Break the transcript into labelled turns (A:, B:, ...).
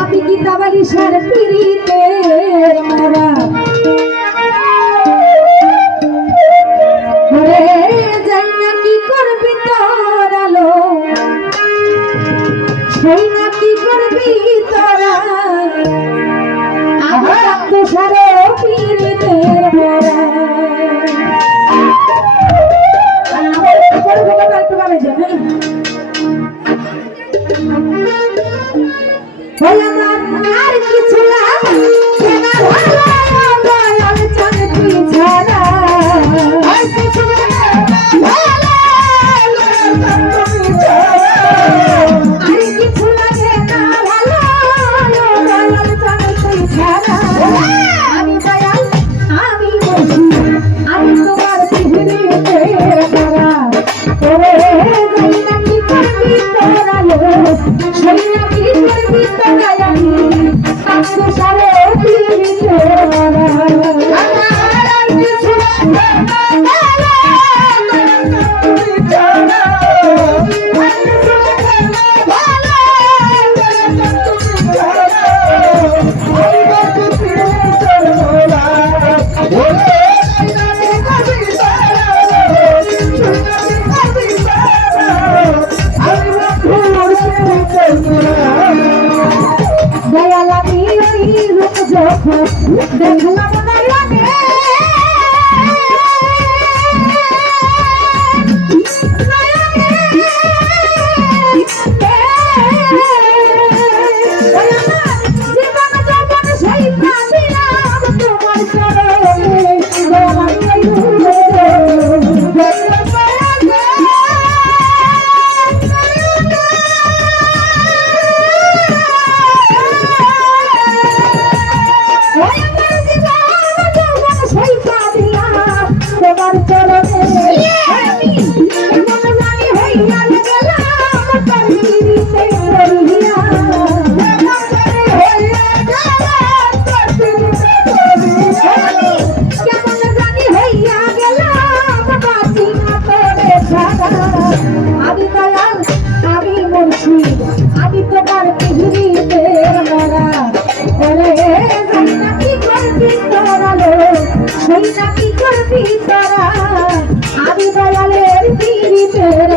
A: আমি কি তাবারি সার পিড়িতে। আর কিছু কাছে সারে Let's go. আমি নাকি করবি তারা। আমি দয়ালের পীড়িতের